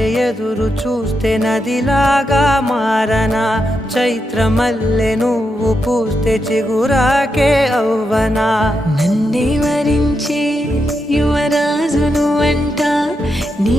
మల్లె ఎదురు చూస్తే నదిలాగా మారనా, చైత్రమల్లె నువ్వు పూస్తే చిగురాకే అవ్వనా. నన్నే వరించే యువరాజును అంట నీ